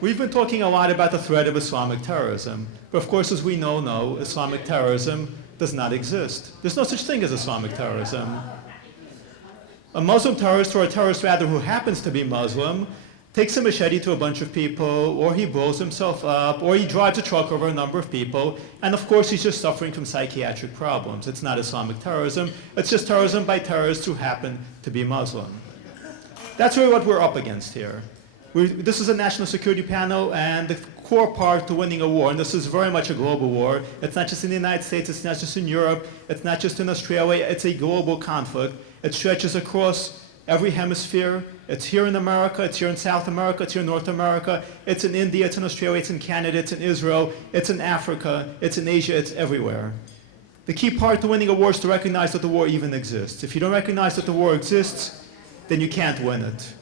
we've been talking a lot about the threat of Islamic terrorism. But of course, as we know, Islamic terrorism does not exist. There's no such thing as Islamic terrorism. A Muslim terrorist, or a terrorist rather who happens to be Muslim, takes a machete to a bunch of people, or he blows himself up, or he drives a truck over a number of people, and of course he's just suffering from psychiatric problems. It's not Islamic terrorism, it's just terrorism by terrorists who happen to be Muslim. That's really what we're up against here. This is a national security panel, and the core part to winning a war, and this is very much a global war. It's not just in the United States, it's not just in Europe, it's not just in Australia, it's a global conflict. It stretches across every hemisphere. It's here in America, it's here in South America, it's here in North America, it's in India, it's in Australia, it's in Canada, it's in Israel, it's in Africa, it's in Asia, it's everywhere. The key part to winning a war is to recognize that the war even exists. If you don't recognize that the war exists, then you can't win it.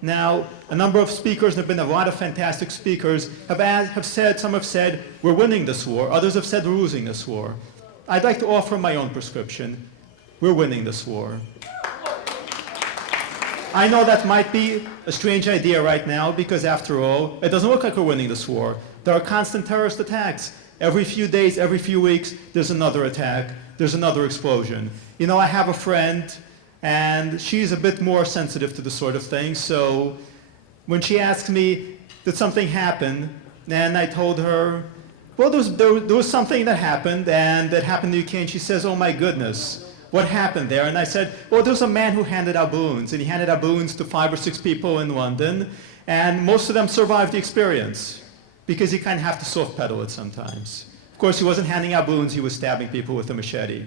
Now, a number of speakers, and there have been a lot of fantastic speakers, some have said, we're winning this war, others have said we're losing this war. I'd like to offer my own prescription. We're winning this war. I know that might be a strange idea right now because, after all, it doesn't look like we're winning this war. There are constant terrorist attacks. Every few days, every few weeks, there's another attack. There's another explosion. You know, I have a friend, and she's a bit more sensitive to this sort of thing. So when she asked me, did something happen? And I told her, well, there was something that happened, and that happened in the UK. And she says, oh, my goodness. What happened there? And I said, well, there was a man who handed out balloons, and he handed out balloons to 5 or 6 people in London, and most of them survived the experience because you kind of have to soft pedal it sometimes. Of course, he wasn't handing out balloons, he was stabbing people with a machete.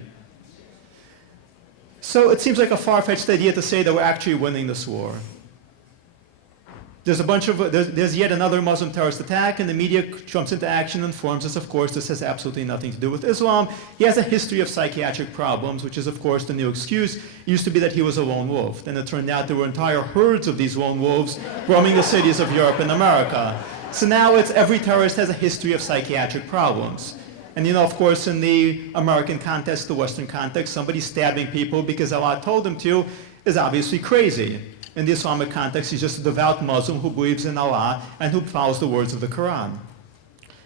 So it seems like a far-fetched idea to say that we're actually winning this war. There's yet another Muslim terrorist attack, and the media jumps into action and informs us, of course, this has absolutely nothing to do with Islam. He has a history of psychiatric problems, which is, of course, the new excuse. It used to be that he was a lone wolf. Then it turned out there were entire herds of these lone wolves roaming the cities of Europe and America. So now it's every terrorist has a history of psychiatric problems. And you know, of course, in the American context, the Western context, somebody stabbing people because Allah told them to is obviously crazy. In the Islamic context, he's just a devout Muslim who believes in Allah and who follows the words of the Quran.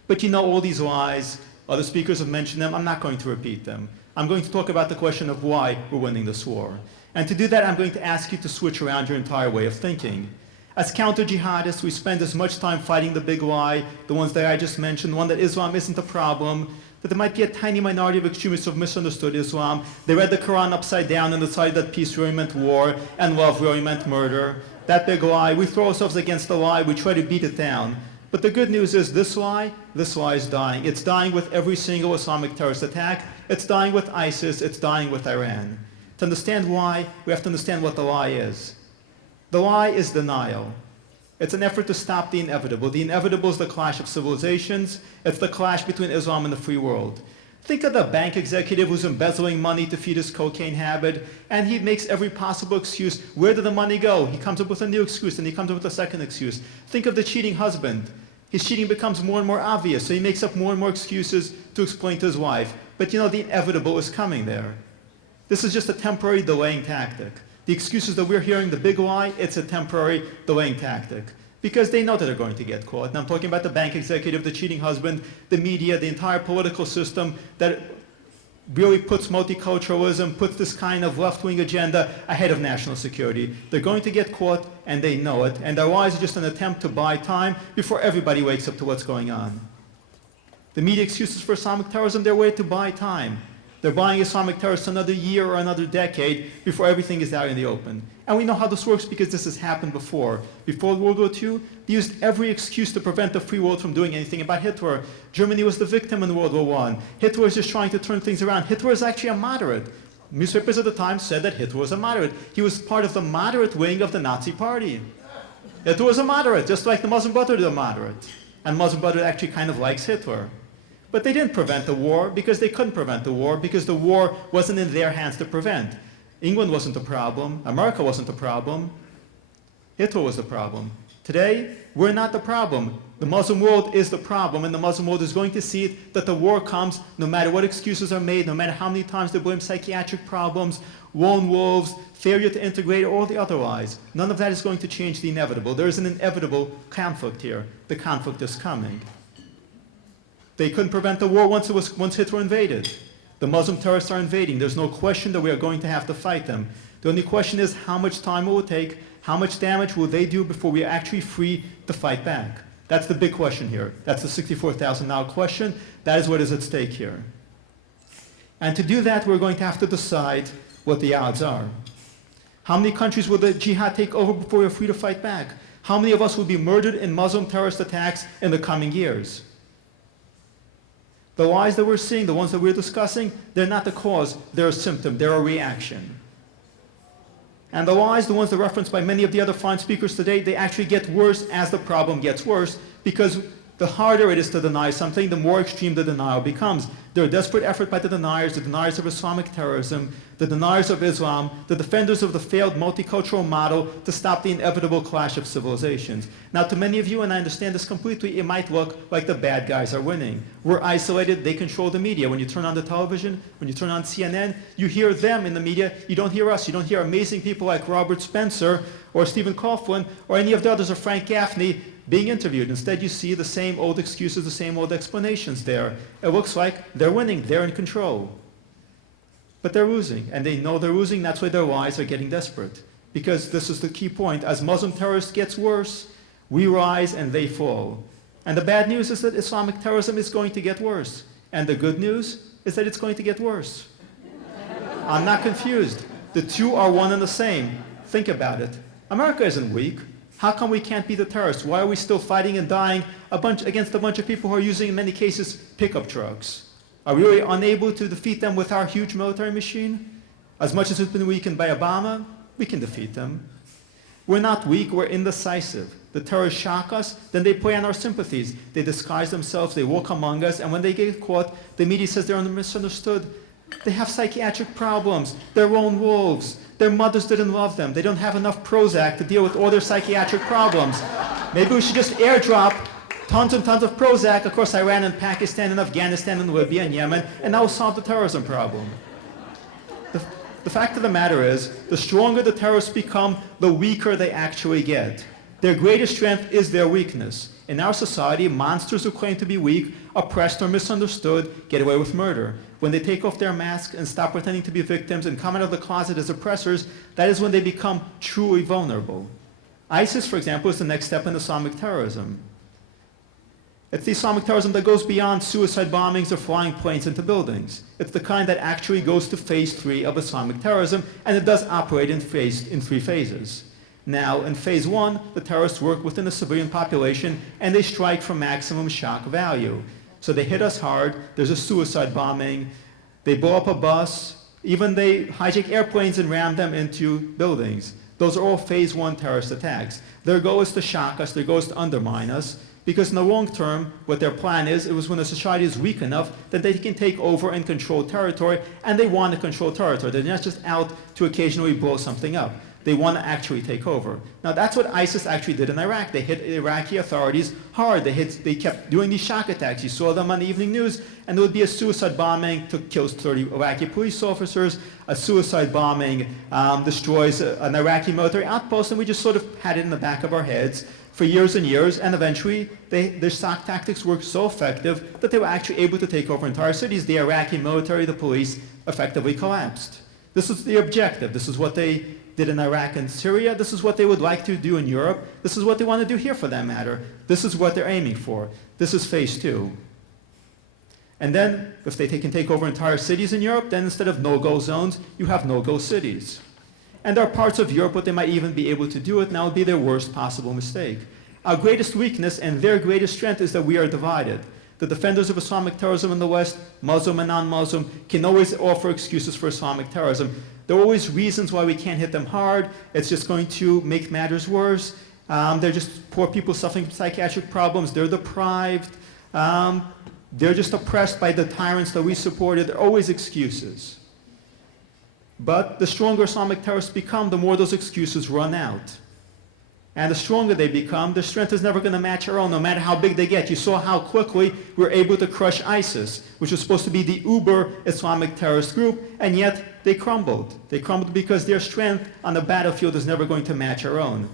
But you know all these lies, other speakers have mentioned them, I'm not going to repeat them. I'm going to talk about the question of why we're winning this war. And to do that, I'm going to ask you to switch around your entire way of thinking. As counter-jihadists, we spend as much time fighting the big lie, the ones that I just mentioned, the one that Islam isn't a problem, that there might be a tiny minority of extremists who have misunderstood Islam. They read the Quran upside down and decided that peace really meant war and love really meant murder. That big lie, we throw ourselves against the lie, we try to beat it down. But the good news is this lie is dying. It's dying with every single Islamic terrorist attack. It's dying with ISIS, it's dying with Iran. To understand why, we have to understand what the lie is. The lie is denial. It's an effort to stop the inevitable. The inevitable is the clash of civilizations. It's the clash between Islam and the free world. Think of the bank executive who's embezzling money to feed his cocaine habit, and he makes every possible excuse. Where did the money go? He comes up with a new excuse, and he comes up with a second excuse. Think of the cheating husband. His cheating becomes more and more obvious, so he makes up more and more excuses to explain to his wife. But you know, the inevitable is coming there. This is just a temporary delaying tactic. The excuses that we're hearing, the big lie, it's a temporary delaying tactic. Because they know that they're going to get caught. And I'm talking about the bank executive, the cheating husband, the media, the entire political system that really puts multiculturalism, puts this kind of left-wing agenda ahead of national security. They're going to get caught, and they know it. And their lies are just an attempt to buy time before everybody wakes up to what's going on. The media excuses for Islamic terrorism, they're a way to buy time. They're buying Islamic terrorists another year or another decade before everything is out in the open. And we know how this works because this has happened before. Before World War II, they used every excuse to prevent the free world from doing anything about Hitler. Germany was the victim in World War I. Hitler was just trying to turn things around. Hitler is actually a moderate. Newspapers at the time said that Hitler was a moderate. He was part of the moderate wing of the Nazi party. Hitler was a moderate, just like the Muslim Brotherhood is a moderate. And Muslim Brotherhood actually kind of likes Hitler. But they didn't prevent the war because they couldn't prevent the war because the war wasn't in their hands to prevent. England wasn't the problem. America wasn't the problem. Hitler was the problem. Today, we're not the problem. The Muslim world is the problem, and the Muslim world is going to see that the war comes no matter what excuses are made, no matter how many times they blame psychiatric problems, lone wolves, failure to integrate, or the otherwise. None of that is going to change the inevitable. There is an inevitable conflict here. The conflict is coming. They couldn't prevent the war once Hitler invaded. The Muslim terrorists are invading. There's no question that we are going to have to fight them. The only question is how much time will it take, how much damage will they do before we are actually free to fight back. That's the big question here. That's the $64,000 question. That is what is at stake here. And to do that, we're going to have to decide what the odds are. How many countries will the jihad take over before we are free to fight back? How many of us will be murdered in Muslim terrorist attacks in the coming years? The lies that we're seeing, the ones that we're discussing, they're not the cause, they're a symptom, they're a reaction. And the lies, the ones that are referenced by many of the other fine speakers today, they actually get worse as the problem gets worse, because the harder it is to deny something, the more extreme the denial becomes. There are desperate efforts by the deniers of Islamic terrorism, the deniers of Islam, the defenders of the failed multicultural model to stop the inevitable clash of civilizations. Now, to many of you, and I understand this completely, it might look like the bad guys are winning. We're isolated, they control the media. When you turn on the television, when you turn on CNN, you hear them in the media, you don't hear us. You don't hear amazing people like Robert Spencer or Stephen Coughlin or any of the others or Frank Gaffney being interviewed. Instead, you see the same old excuses, the same old explanations there. It looks like they're winning, they're in control. But they're losing, and they know they're losing. That's why their lies are getting desperate. Because this is the key point. As Muslim terrorists gets worse, we rise and they fall. And the bad news is that Islamic terrorism is going to get worse. And the good news is that it's going to get worse. I'm not confused. The two are one and the same. Think about it. America isn't weak. How come we can't beat the terrorists? Why are we still fighting and dying against a bunch of people who are using, in many cases, pickup trucks? Are we really unable to defeat them with our huge military machine? As much as it's been weakened by Obama, we can defeat them. We're not weak, we're indecisive. The terrorists shock us, then they play on our sympathies. They disguise themselves, they walk among us, and when they get caught, the media says they're misunderstood. They have psychiatric problems, they're lone wolves, their mothers didn't love them, they don't have enough Prozac to deal with all their psychiatric problems. Maybe we should just airdrop tons and tons of Prozac across Iran and Pakistan and Afghanistan and Libya and Yemen, and that will solve the terrorism problem. The fact of the matter is, the stronger the terrorists become, the weaker they actually get. Their greatest strength is their weakness. In our society, monsters who claim to be weak, oppressed or misunderstood, get away with murder. When they take off their masks and stop pretending to be victims and come out of the closet as oppressors, that is when they become truly vulnerable. ISIS, for example, is the next step in Islamic terrorism. It's the Islamic terrorism that goes beyond suicide bombings or flying planes into buildings. It's the kind that actually goes to phase 3 of Islamic terrorism, and it does operate in 3 phases. Now, in phase 1, the terrorists work within the civilian population, and they strike for maximum shock value. So they hit us hard, there's a suicide bombing, they blow up a bus, even they hijack airplanes and ram them into buildings. Those are all phase 1 terrorist attacks. Their goal is to shock us, their goal is to undermine us, because in the long term, what their plan is, it was when a society is weak enough that they can take over and control territory, and they want to control territory. They're not just out to occasionally blow something up. They want to actually take over. Now that's what ISIS actually did in Iraq. They hit Iraqi authorities hard. They kept doing these shock attacks. You saw them on the evening news, and there would be a suicide bombing, kills 30 Iraqi police officers. A suicide bombing destroys an Iraqi military outpost, and we just sort of had it in the back of our heads for years and years, and eventually their shock tactics were so effective that they were actually able to take over entire cities. The Iraqi military, the police, effectively collapsed. This was the objective. This is what they did in Iraq and Syria. This is what they would like to do in Europe. This is what they want to do here, for that matter. This is what they're aiming for. This is phase 2. And then, if they can take over entire cities in Europe, then instead of no-go zones, you have no-go cities. And there are parts of Europe where they might even be able to do it, and that would be their worst possible mistake. Our greatest weakness and their greatest strength is that we are divided. The defenders of Islamic terrorism in the West, Muslim and non-Muslim, can always offer excuses for Islamic terrorism. There are always reasons why we can't hit them hard. It's just going to make matters worse. They're just poor people suffering from psychiatric problems. They're deprived. They're just oppressed by the tyrants that we supported. There are always excuses. But the stronger Islamic terrorists become, the more those excuses run out. And the stronger they become, their strength is never going to match our own, no matter how big they get. You saw how quickly we were able to crush ISIS, which was supposed to be the uber Islamic terrorist group, and yet they crumbled. They crumbled because their strength on the battlefield is never going to match our own.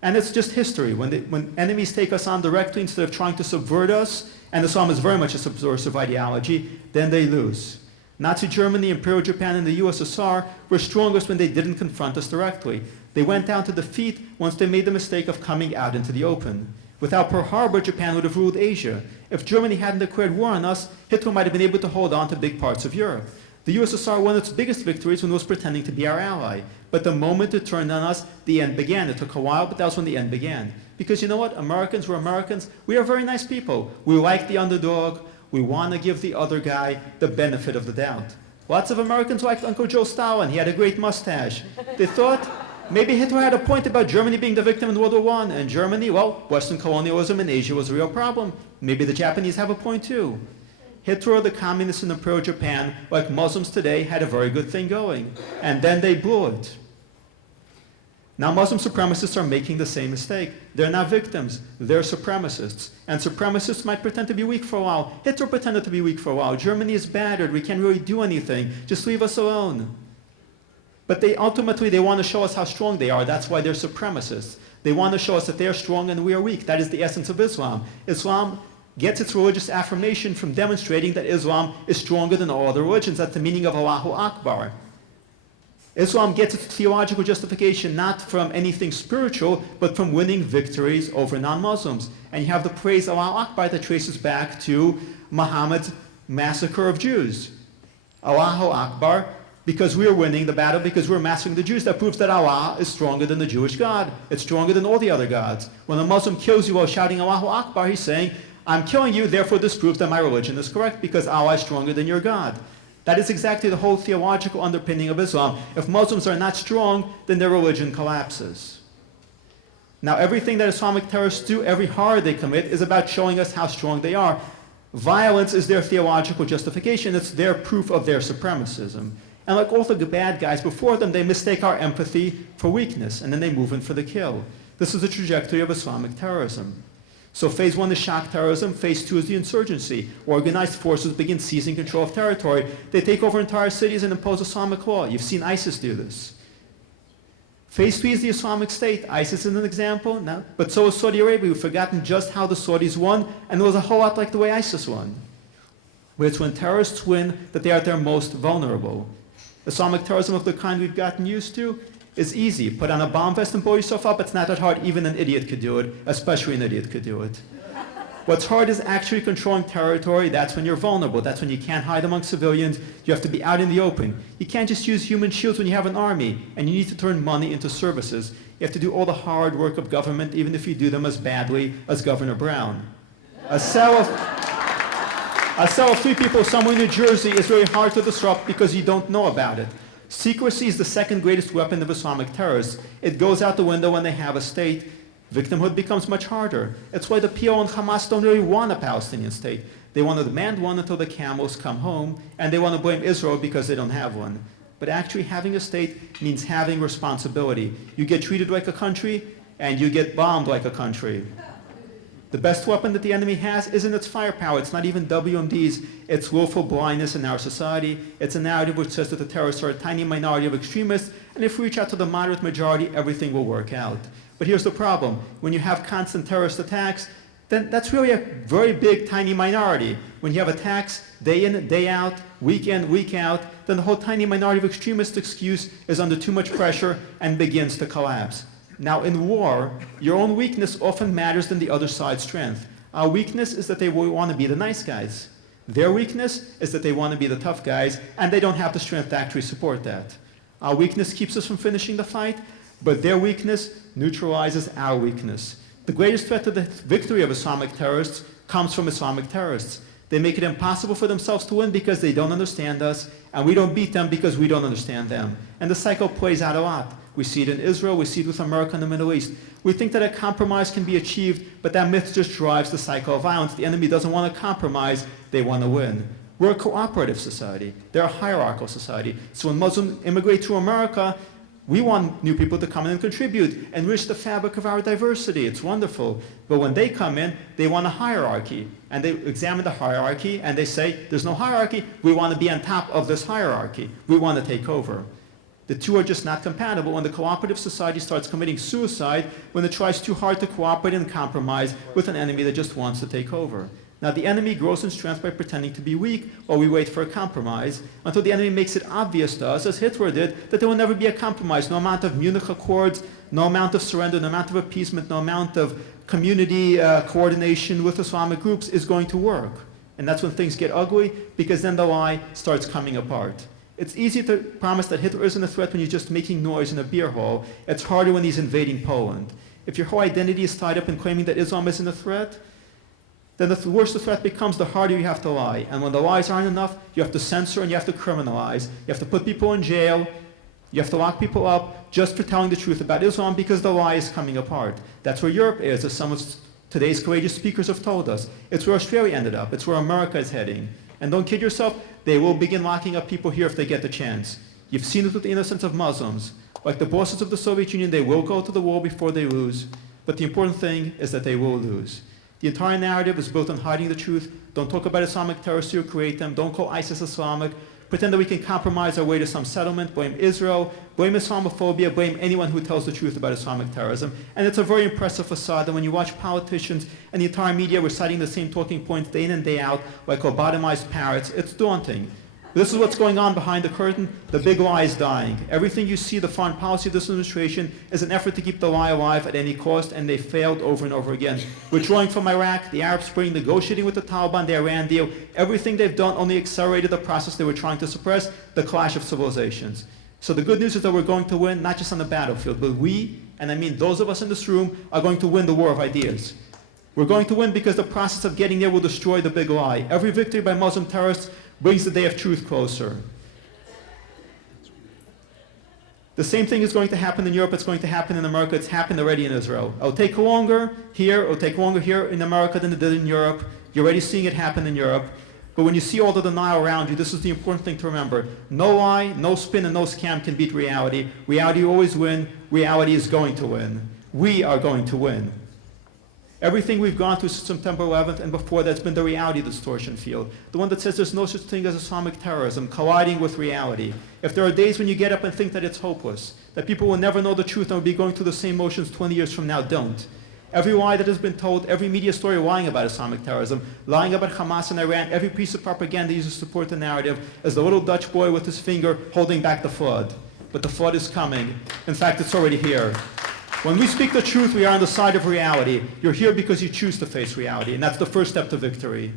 And it's just history. When enemies take us on directly instead of trying to subvert us, and Islam is very much a subversive ideology, then they lose. Nazi Germany, Imperial Japan, and the USSR were strongest when they didn't confront us directly. They went down to defeat once they made the mistake of coming out into the open. Without Pearl Harbor, Japan would have ruled Asia. If Germany hadn't declared war on us, Hitler might have been able to hold on to big parts of Europe. The USSR won its biggest victories when it was pretending to be our ally. But the moment it turned on us, the end began. It took a while, but that was when the end began. Because you know what? Americans were Americans. We are very nice people. We like the underdog. We want to give the other guy the benefit of the doubt. Lots of Americans liked Uncle Joe Stalin. He had a great mustache. They thought maybe Hitler had a point about Germany being the victim in World War I. And Germany, well, Western colonialism in Asia was a real problem. Maybe the Japanese have a point too. Hitler, the communists in Imperial Japan, like Muslims today, had a very good thing going. And then they blew it. Now Muslim supremacists are making the same mistake. They're not victims, they're supremacists. And supremacists might pretend to be weak for a while. Hitler pretended to be weak for a while. Germany is battered, we can't really do anything. Just leave us alone. But ultimately they want to show us how strong they are. That's why they're supremacists. They want to show us that they're strong and we are weak. That is the essence of Islam. Islam gets its religious affirmation from demonstrating that Islam is stronger than all other religions. That's the meaning of Allahu Akbar. Islam gets its theological justification not from anything spiritual, but from winning victories over non-Muslims. And you have the praise Allahu Akbar that traces back to Muhammad's massacre of Jews. Allahu Akbar, because we're winning the battle, because we're massacring the Jews, that proves that Allah is stronger than the Jewish God. It's stronger than all the other gods. When a Muslim kills you while shouting Allahu Akbar, he's saying, I'm killing you, therefore this proves that my religion is correct, because Allah is stronger than your God. That is exactly the whole theological underpinning of Islam. If Muslims are not strong, then their religion collapses. Now, everything that Islamic terrorists do, every horror they commit, is about showing us how strong they are. Violence is their theological justification. It's their proof of their supremacism. And like all the bad guys before them, they mistake our empathy for weakness, and then they move in for the kill. This is the trajectory of Islamic terrorism. So phase 1 is shock terrorism, phase 2 is the insurgency. Organized forces begin seizing control of territory. They take over entire cities and impose Islamic law. You've seen ISIS do this. Phase 3 is the Islamic State. ISIS is an example, no? But so is Saudi Arabia. We've forgotten just how the Saudis won, and it was a whole lot like the way ISIS won. Where it's when terrorists win that they are at their most vulnerable. Islamic terrorism of the kind we've gotten used to is easy. Put on a bomb vest and blow yourself up. It's not that hard. Even an idiot could do it, especially an idiot could do it. What's hard is actually controlling territory. That's when you're vulnerable. That's when you can't hide among civilians. You have to be out in the open. You can't just use human shields when you have an army, and you need to turn money into services. You have to do all the hard work of government, even if you do them as badly as Governor Brown. A cell of 3 people somewhere in New Jersey is very hard to disrupt because you don't know about it. Secrecy is the second greatest weapon of Islamic terrorists. It goes out the window when they have a state. Victimhood becomes much harder. It's why the PLO and Hamas don't really want a Palestinian state. They want to demand one until the camels come home, and they want to blame Israel because they don't have one. But actually having a state means having responsibility. You get treated like a country, and you get bombed like a country. The best weapon that the enemy has isn't its firepower. It's not even WMDs. It's willful blindness in our society. It's a narrative which says that the terrorists are a tiny minority of extremists, and if we reach out to the moderate majority, everything will work out. But here's the problem. When you have constant terrorist attacks, then that's really a very big, tiny minority. When you have attacks day in, day out, week in, week out, then the whole tiny minority of extremist excuse is under too much pressure and begins to collapse. Now, in war, your own weakness often matters than the other side's strength. Our weakness is that they want to be the nice guys. Their weakness is that they want to be the tough guys, and they don't have the strength to actually support that. Our weakness keeps us from finishing the fight, but their weakness neutralizes our weakness. The greatest threat to the victory of Islamic terrorists comes from Islamic terrorists. They make it impossible for themselves to win because they don't understand us, and we don't beat them because we don't understand them. And the cycle plays out a lot. We see it in Israel, we see it with America and the Middle East. We think that a compromise can be achieved, but that myth just drives the cycle of violence. The enemy doesn't want to compromise, they want to win. We're a cooperative society. They're a hierarchical society. So when Muslims immigrate to America, We want new people to come in and contribute, enrich the fabric of our diversity. It's wonderful. But when they come in, they want a hierarchy. And they examine the hierarchy, and they say, there's no hierarchy. We want to be on top of this hierarchy. We want to take over. The two are just not compatible, and the cooperative society starts committing suicide when it tries too hard to cooperate and compromise with an enemy that just wants to take over. Now, the enemy grows in strength by pretending to be weak while we wait for a compromise until the enemy makes it obvious to us, as Hitler did, that there will never be a compromise. No amount of Munich Accords, no amount of surrender, no amount of appeasement, no amount of community coordination with Islamic groups is going to work. And that's when things get ugly, because then the lie starts coming apart. It's easy to promise that Hitler isn't a threat when he's just making noise in a beer hall. It's harder when he's invading Poland. If your whole identity is tied up in claiming that Islam isn't a threat, then the worse the threat becomes, the harder you have to lie. And when the lies aren't enough, you have to censor and you have to criminalize. You have to put people in jail. You have to lock people up just for telling the truth about Islam because the lie is coming apart. That's where Europe is, as some of today's courageous speakers have told us. It's where Australia ended up. It's where America is heading. And don't kid yourself, they will begin locking up people here if they get the chance. You've seen it with the innocence of Muslims. Like the bosses of the Soviet Union, they will go to the wall before they lose. But the important thing is that they will lose. The entire narrative is built on hiding the truth. Don't talk about Islamic terrorists who create them. Don't call ISIS Islamic. Pretend that we can compromise our way to some settlement. Blame Israel. Blame Islamophobia. Blame anyone who tells the truth about Islamic terrorism. And it's a very impressive facade. And when you watch politicians and the entire media reciting the same talking points day in and day out, like lobotomized parrots, it's daunting. This is what's going on behind the curtain. The big lie is dying. Everything you see, the foreign policy of this administration, is an effort to keep the lie alive at any cost, and they failed over and over again. Withdrawing from Iraq, the Arab Spring, negotiating with the Taliban, the Iran deal, everything they've done only accelerated the process they were trying to suppress, the clash of civilizations. So the good news is that we're going to win, not just on the battlefield, but we, and I mean those of us in this room, are going to win the war of ideas. We're going to win because the process of getting there will destroy the big lie. Every victory by Muslim terrorists brings the day of truth closer. The same thing is going to happen in Europe. It's going to happen in America. It's happened already in Israel. It'll take longer here. It'll take longer here in America than it did in Europe. You're already seeing it happen in Europe. But when you see all the denial around you, this is the important thing to remember. No lie, no spin, and no scam can beat reality. Reality will always win. Reality is going to win. We are going to win. Everything we've gone through since September 11th and before that's been the reality distortion field. The one that says there's no such thing as Islamic terrorism, colliding with reality. If there are days when you get up and think that it's hopeless, that people will never know the truth and will be going through the same motions 20 years from now, don't. Every lie that has been told, every media story lying about Islamic terrorism, lying about Hamas and Iran, every piece of propaganda used to support the narrative is the little Dutch boy with his finger holding back the flood. But the flood is coming. In fact, it's already here. When we speak the truth, we are on the side of reality. You're here because you choose to face reality, and that's the first step to victory.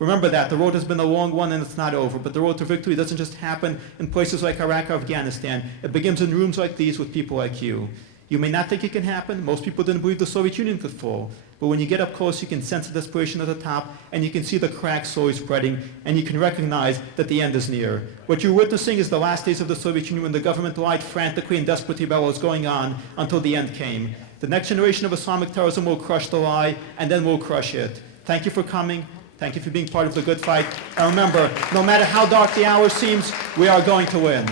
Remember that. The road has been a long one, and it's not over. But the road to victory doesn't just happen in places like Iraq or Afghanistan. It begins in rooms like these with people like you. You may not think it can happen. Most people didn't believe the Soviet Union could fall. But when you get up close, you can sense the desperation at the top, and you can see the cracks slowly spreading, and you can recognize that the end is near. What you're witnessing is the last days of the Soviet Union when the government lied frantically and desperately about what was going on until the end came. The next generation of Islamic terrorism will crush the lie, and then we'll crush it. Thank you for coming. Thank you for being part of the good fight. And remember, no matter how dark the hour seems, we are going to win.